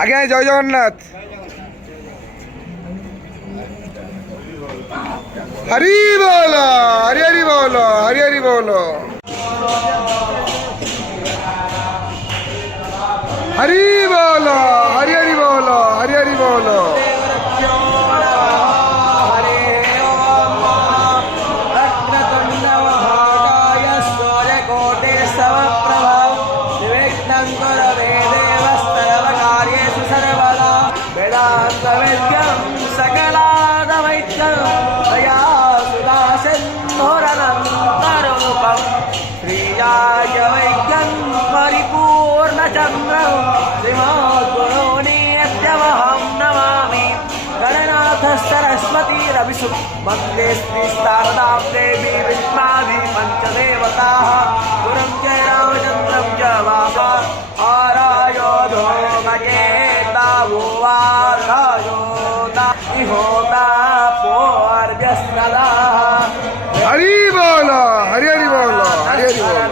আগে জয় জগন্নাথ। হরি বল, হরি হরি বল, হরি হরি বল, হরি বল, হরি হরি বল, হরি হরি বল। सरस्वती रविषु वन्दे श्रीस्तारदां देवी विष्णाभि पञ्चदेवताः गुरुं च रामचन्द्रं च वासा आरायोधो मयेतावोवारायोदा इहोता पोर्व्यस्कदा हरि बोल, हरि हरि बोल, हरि हरि बोल।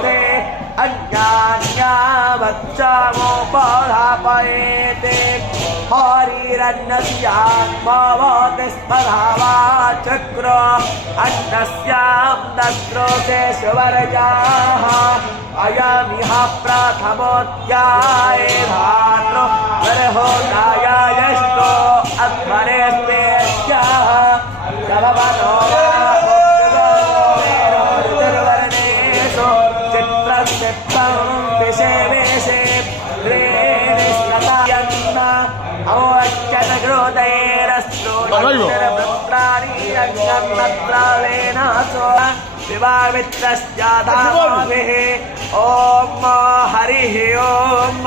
अन्यान्यावच्चामोपधापयेते हरिरन्नस्यात्मवति स्पधावा चक्र अन्नस्यां दस्रोते सुवर्याः अयमिह प्रथमोऽध्याये धात्रो वरहोदाय यष्टो अध्वरे स्वेष्याः नववनो विवामित्रस्याधामाभिः ॐ हरिः ॐ